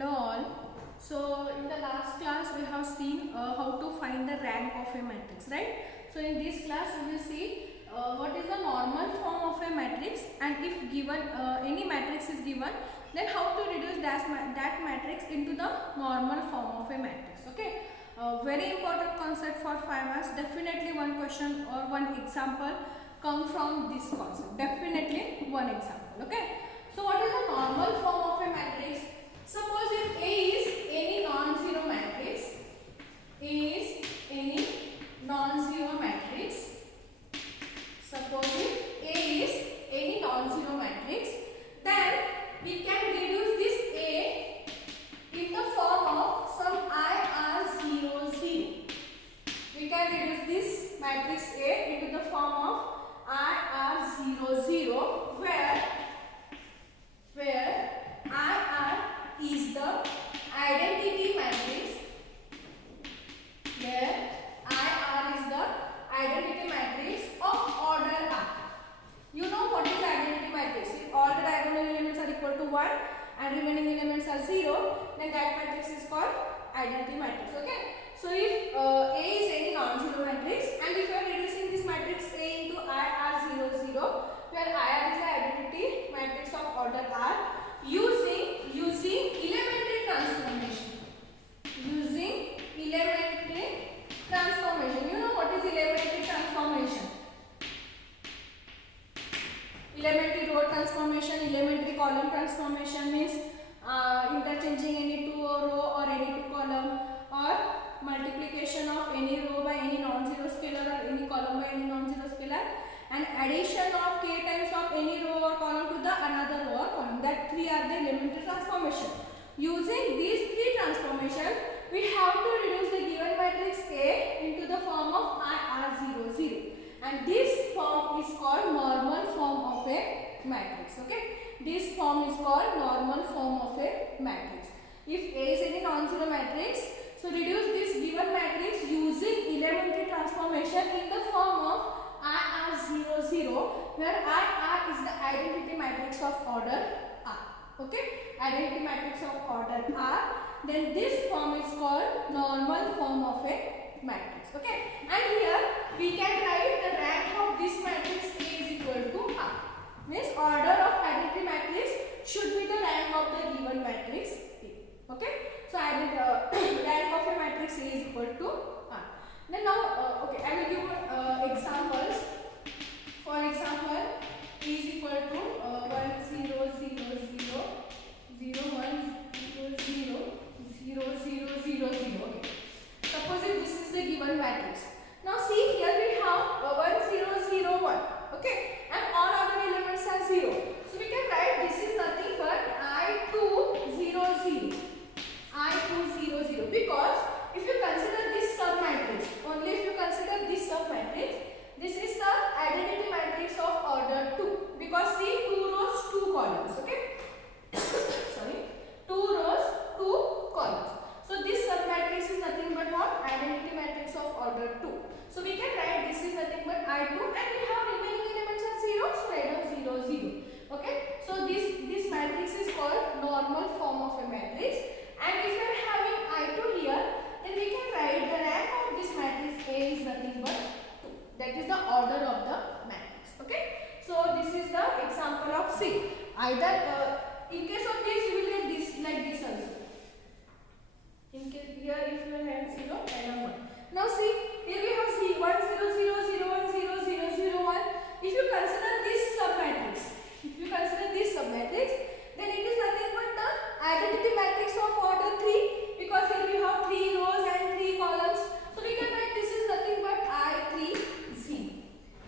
Hello all. So in the last class we have seen how to find the rank of a matrix, right? So in this class we will see what is the normal form of a matrix, and if given any matrix is given, then how to reduce that matrix into the normal form of a matrix. Okay. Very important concept for 5 marks. Definitely one question or one example come from this concept. Definitely one example. Okay. So what is the normal form of a matrix? Suppose if A is any non-zero matrix, A is any non-zero matrix. Suppose if A is any non-zero matrix, then we can reduce this A in the form of some IR00. We can reduce this matrix A into the form of IR00, where IR is the identity matrix, where IR is the identity matrix of order R. You know what is identity matrix? If all the diagonal elements are equal to 1 and remaining elements are 0, then that matrix is called identity matrix. Okay. So if A is any non-zero matrix, and if you are reducing this matrix A into IR00, where IR is the identity matrix of order R, using elementary transformation. Using elementary transformation. You know what is elementary transformation? Elementary row transformation, elementary column transformation means interchanging any two row or any two column, or multiplication of any row by any non-zero scalar or any column by any non-zero scalar, and addition of k times of any row or column to the another row or column. That three are the elementary transformation. Using these three transformation, we have to reduce the given matrix A into the form of IR00, and this form is called normal form of a matrix. Okay, this form is called normal form of a matrix. If A is any non-zero matrix, so reduce this given matrix using elementary transformation in the form of IR00, where IR is the identity matrix of order R. Okay, identity matrix of order R. Then this form is called normal form of a matrix. Okay, and here we can write the rank of this matrix A is equal to R. Means order of identity matrix should be the rank of the given matrix A. Okay, so rank of a matrix A is equal to R. Then now, okay, I will give examples. For example, A is equal to 1 0 0 0 0 1 0 0 0 0 0. Okay. Suppose if this is the given matrix. Now see, here we have 1 0 0 1. Okay, and all other elements are 0. So we can write this is nothing but I2 0 0. I2 0 0, because if you consider this submatrix, only if you consider this submatrix, this is the identity matrix of order 2, because see, 2 rows 2 columns. Okay, sorry, 2 rows 2 columns. So this submatrix is nothing but what? Identity matrix of order 2. So we can write this is nothing but I2, and we have remaining elements are 0, so write down 0 0. Okay, so this matrix is called normal form of a matrix. And if you are having I2 here, then we can write the rank of this matrix A is nothing but 2. That is the order of the matrix. Okay. So this is the example of C. Either in case of this, you will get this like this also. In case here, if you have 0, and 1. Now see, here we have C 1 0 0 0 1 0 0 0 1. If you consider this submatrix, then it is nothing but the identity matrix of order 3, because here we have 3 rows and 3 columns. So we can write this is nothing but I3 0.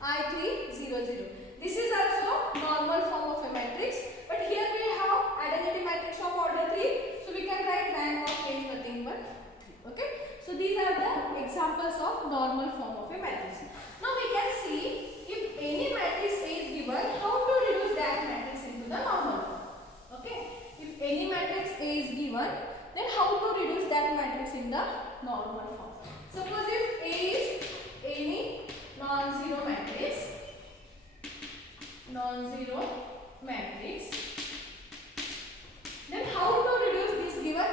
I3 0 0. This is also normal form of a matrix, but here we have identity matrix of order 3, so we can write rank of A is nothing but 3. Okay, so these are the examples of normal form of a matrix. Now we can see if any matrix A is given, how to reduce that matrix into the normal form. Okay, if any matrix A is given, then how to reduce that matrix in the normal form. Suppose if A is any non-zero matrix, then how to reduce this given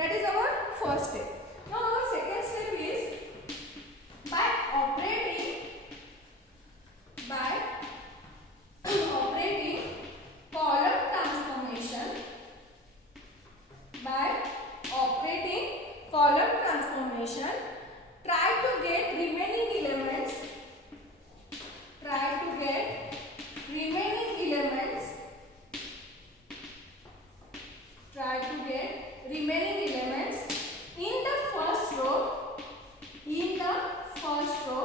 That is our first step. Now our second step is by operating column transformation. By operating column transformation, try to get remaining elements. Try to get remaining elements. Try to get remaining elements in the first row. In the first row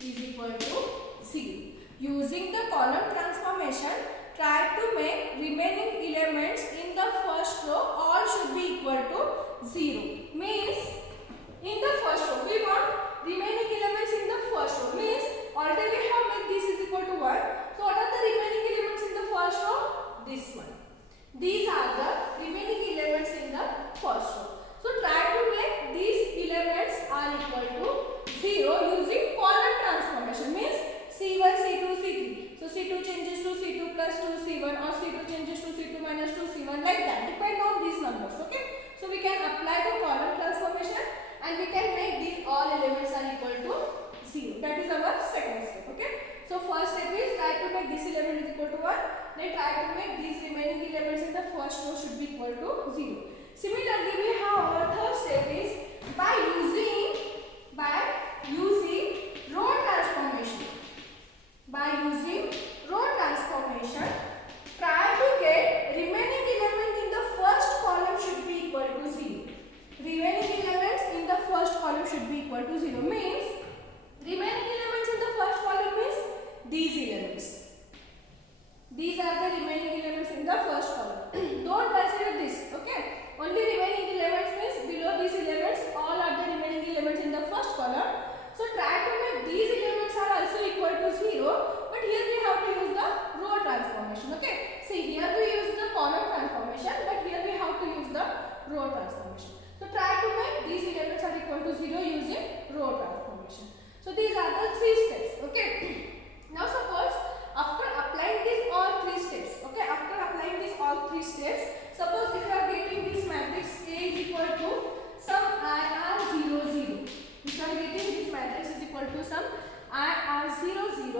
is equal to 0. Using the column transformation, try to make remaining elements in the first row all should be equal to 0. Means in the first row we want remaining elements in the first row. Means already we have made this is equal to 1. So what are the remaining elements in the first row? This one. These are the remaining elements in the first row. So try to make these elements are equal to 0 using column transformation. Means C1, C2, C3. So C2 changes to C2 plus 2C1 or C2 changes to C2 minus 2C1, like that. Depend on these numbers. Okay. So we can apply the column transformation and we can make these all elements are equal to 0. That is our second step. Okay. So first step is try to make this element is equal to 1. Then try to make these remaining elements in the first row should be equal to 0. Similarly, we have our third step is by using row transformation. By using row transformation, try to get remaining element in the first column should be equal to 0. Remaining elements in the first column should be equal to 0. Means remaining elements in the first column is these elements. These are the remaining elements in the first column. Don't consider this. Okay. Only remaining elements means below these elements all are the remaining elements in the first column. So try to make these elements are also equal to 0, but here we have to use the row transformation. Okay. See, here we use the column transformation, but here we have to use the row transformation. So try to make these elements are equal to 0 using row transformation. So these are the 3 steps. Okay. Now suppose after applying these all 3 steps, okay, after applying these all 3 steps, suppose if you are getting this matrix A is equal to some IR00. If you are getting this matrix is equal to some IR00,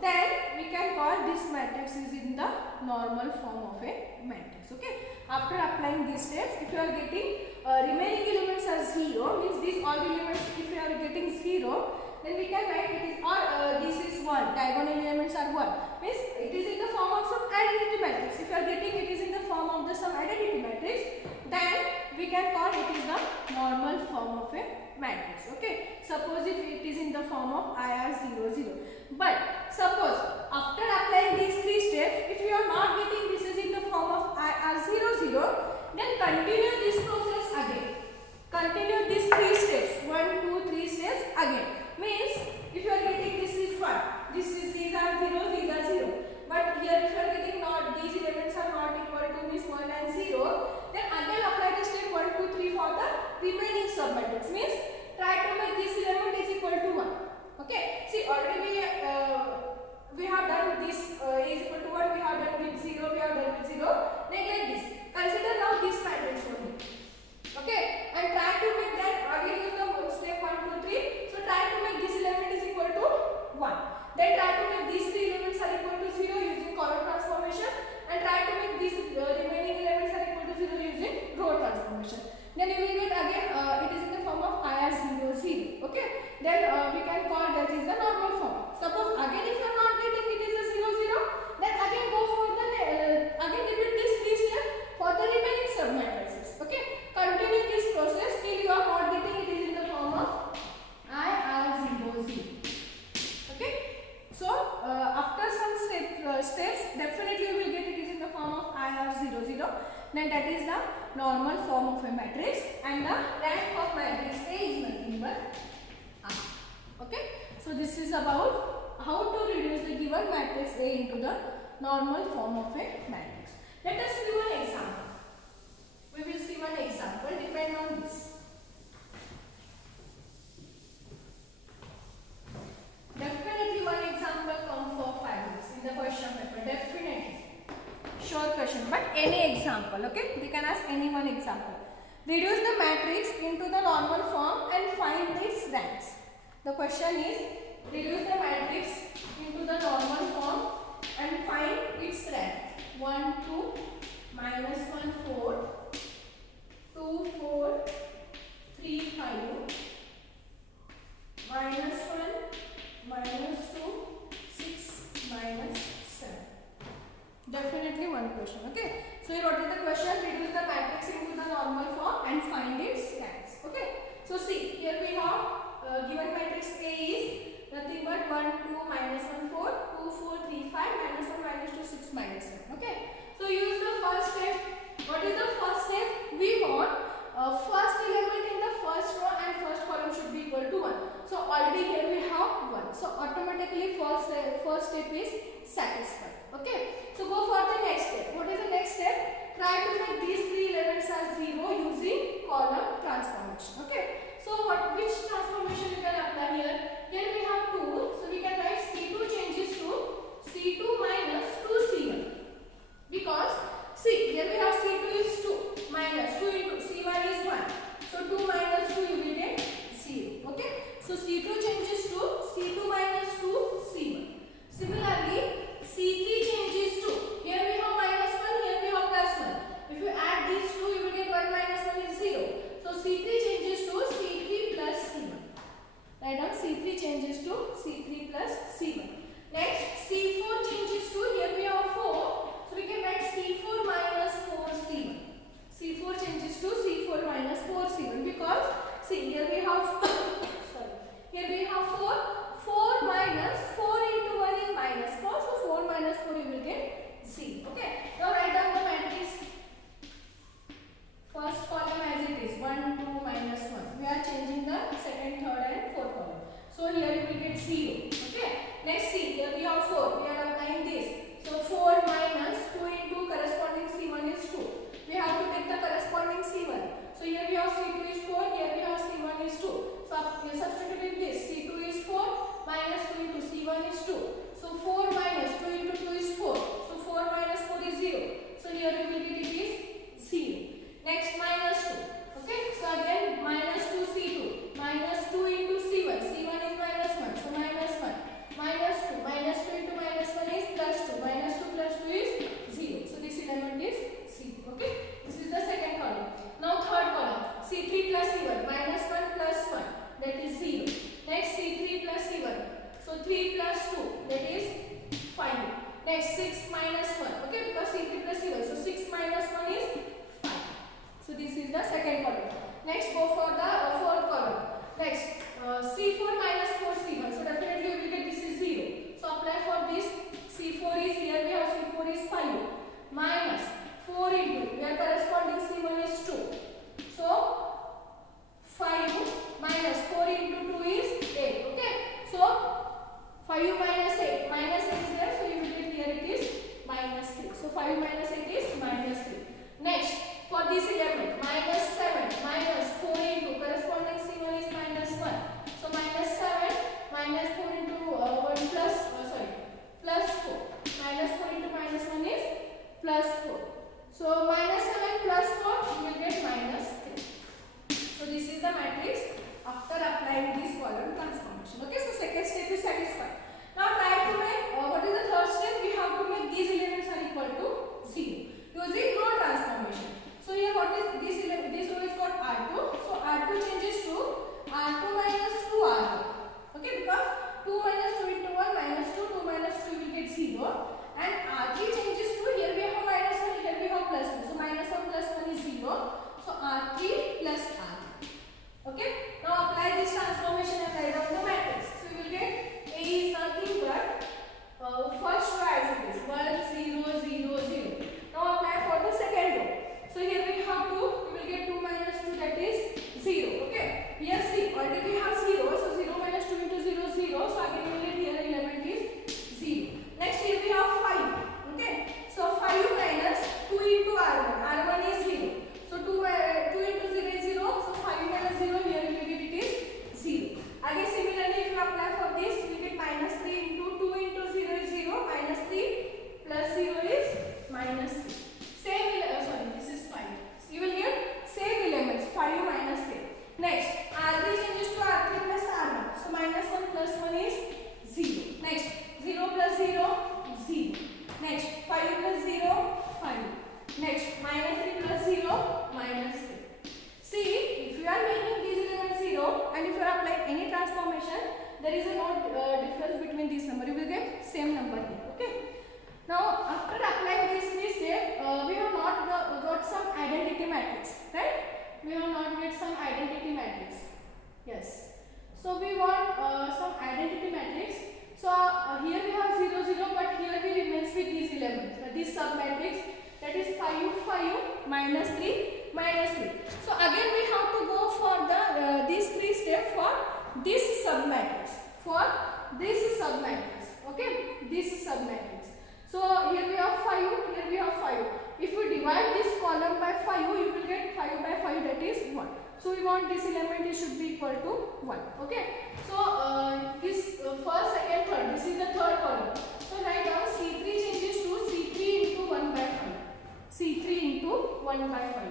then we can call this matrix is in the normal form of a matrix. Okay. After applying these steps, if you are getting remaining elements are 0, means these all elements if you are getting 0, then we can write it is or this is 1, diagonal elements are 1, means it is in the form of some identity matrix. If you are getting it is in the form of the some identity matrix, then we can call it is the normal form of a matrix. Okay. Suppose if it is in the form of IR00. But suppose after applying these 3 steps, if you are not getting this is in the form of IR00, then continue this process again. Continue these 3 steps. 1, 2, 3 steps again. Means if you are getting this is 1, these are 0, these are 0. But here if you are getting not these elements are not equal to means 1 and 0, then again apply the step 1, 2, 3 for the remaining submatrix. Means try to make this element is equal to 1. Okay. See, already we have done this is equal to 1, we have done with 0, we have done with 0. Neglect this. Consider now this matrix only. Okay. And try to make that again use the step 1, 2, 3. So try to make this element is equal to 1. Then try to make these 3 elements are equal to 0 using column transformation, and try to make these remaining elements are equal to 0 using row transformation. Then you will get again it is in the form of IR00. Okay. Then we can call that is the normal form. Suppose again if you are not getting it is a 0, 0, then again go for the again repeat this 3 steps for the remaining submatrices. Okay. Continue this process till you are not getting it is in the form of IR00. Okay. So after some steps, definitely you will get it is in the form of IR00. Then that is the normal form of a matrix, and the rank of matrix A is nothing but R. Okay. So this is about how to reduce the given matrix A into the normal form of a matrix. Let us see one example. We will see one example. Depend on this. Definitely one example come for 5 minutes in the question paper. Definitely. Short question, but any example. Okay. We can ask any one example. Reduce the matrix into the normal form and find its ranks. The question is, reduce the matrix into the normal form and find its rank. 1 2 minus 1 4 2 4 3 5 minus 1 minus 2 6 minus 7. Definitely one question. Okay. So here what is the question? Reduce the matrix into the normal form and find its ranks. Okay. So see, here we have given matrix A is nothing but 1 2 minus 1 4 2 4 3 5 minus 1 minus 2 6 minus 7. Okay. So use the first step. What is the first step? We want first element in the first row and first column should be equal to 1. So already here we have 1. So automatically first step is satisfied. Okay. So go for the next step. What is the next step? Try to make these three elements as 0 using column transformation. Okay. So which transformation you can apply here? Here we have 2. So we can write C2 changes to C2 minus 2C1. Because see, here we have C2 is 2 minus 2 into C1 is 1. So 2 minus 2 you will get 0. Okay. So C2 changes to C2 minus 2 C1. Similarly, C3 changes identity matrix, right? We have not get some identity matrix. Yes. So we want some identity matrix. So here we have 0 0, but here we remains with these elements. This sub matrix, that is 5 5 minus 3 minus 3. So again we have to go for the these three steps for this sub matrix. For this sub matrix. Okay, this sub matrix. So here we have 5, here we have 5. If you divide this column by 5, you will get 5 by 5, that is 1. So we want this element, it should be equal to 1. Okay. So this first, second, third, this is the third column. So write down C3 changes to C3 into 1 by 5. C3 into 1 by 5.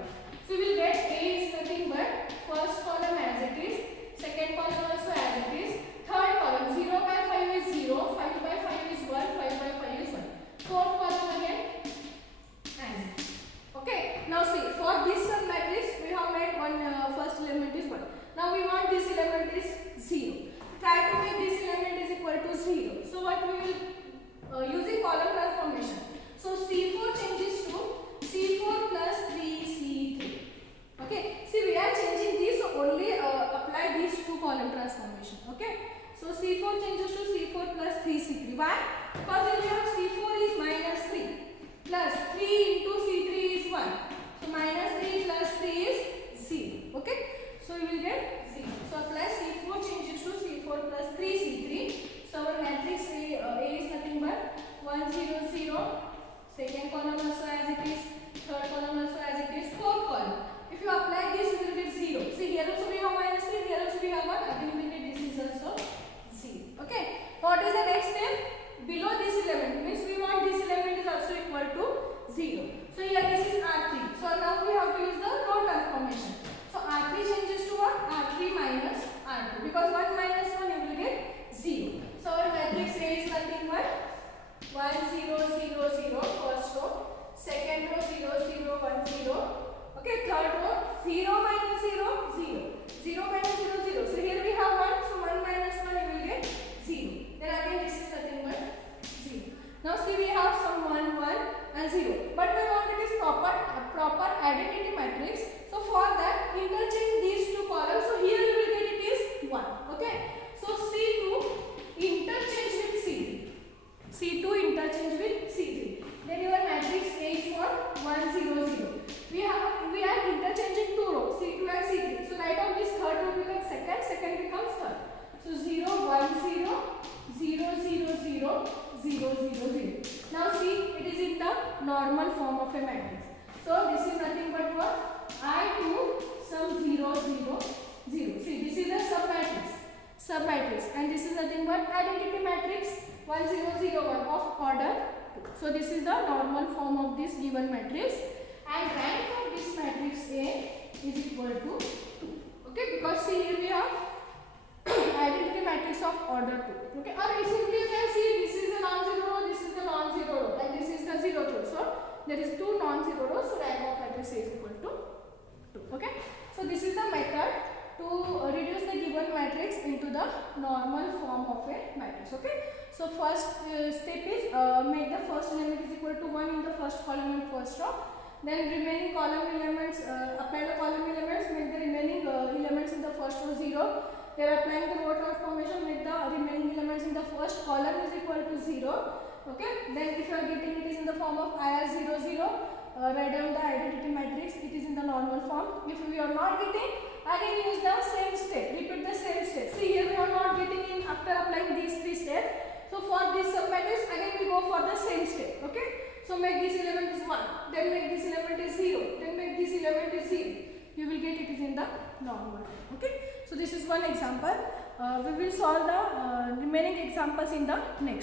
So we will get A is nothing but first column as it is, second column also as it is, third column 0 by 5 is 0, 5 by 5 is 1, 5 by 5 is 1. Fourth column again as it is. Okay. Now see, for this sub matrix we have made one first element is 1. Now we want this element is 0. Try to make this element is equal to 0. So what we will using column transformation. So C4 changes to C4 plus 3C3. Okay. See, we are changing this, so only apply these two column transformation. Okay. So C4 changes to C4 plus 3C3. Why? Because if you have C4 is minus 3 plus 3 into C3 is 1. So minus 3 plus 3 is 0. Okay. So you will get 0. So apply C4 changes to C4 plus 3C3. So our matrix A is nothing but 1 0 0. Second column also as it is. Third column also as it is. Fourth column. If you apply this, you will get 0. See, here also we have minus 3. Here also we have 1. Again we will get this is also 0. Okay. What is the next step? Below this element means we want this element is also equal to 0. So here this is R3. So now we have to use the row transformation. So R3 changes to what? R3 minus R2. Because 1 minus 1 you will get 0. So our matrix A is nothing but 1 0 0 0 first row. Second row 0 0 1 0. Okay, third row 0 minus 0 0. 0 minus 0 0. So here we have 1. So 1 minus 1 you will get 0. Then again this is nothing but 0. Now see, we have some 1 1 and 0. But we want it is proper identity matrix. So for that, interchange these two columns. So here you will get it is 1. Okay. So C2 interchange with C3. C2 interchange with C3. Then your matrix A is for 1 0 0. We are interchanging two rows, C2 and C3. So write down this third row becomes second, second becomes third. So 0 1 0 0 0 0 0 0 0. Now see, it is in the normal form of a matrix. So this is nothing but what? I2 some 0 0 0. See, this is the sub matrix, and this is nothing but identity matrix 1 0 0 1 of order 2. So this is the normal form of this given matrix, and rank of this matrix A is equal to 2. Okay, because see, here we have identity matrix of order 2. Okay, or simply you can see this is a non-zero row, this is a non-zero row, and this is the 0th row. So there is two non-zero rows, so rank of matrix A is equal to 2. Okay, so this is the method to reduce the given matrix into the normal form of a matrix. Okay, so first step is make the first element is equal to 1 in the first column and first row. Then remaining column elements, apply the column elements, make the remaining elements in the first row 0. They are applying the row transformation, make the remaining elements in the first column is equal to 0. Okay, then if you are getting it is in the form of IR0 0, write down the identity matrix, it is in the normal form. If we are not getting, again use the same step, repeat the same step. See, here we are not getting in after applying these three steps. So for this sub matrix, again we go for the same step. Okay, so make this element is 1, then make this element is 0, then make this element is 0. You will get it is in the normal form. Okay, so this is one example. We will solve the remaining examples in the next.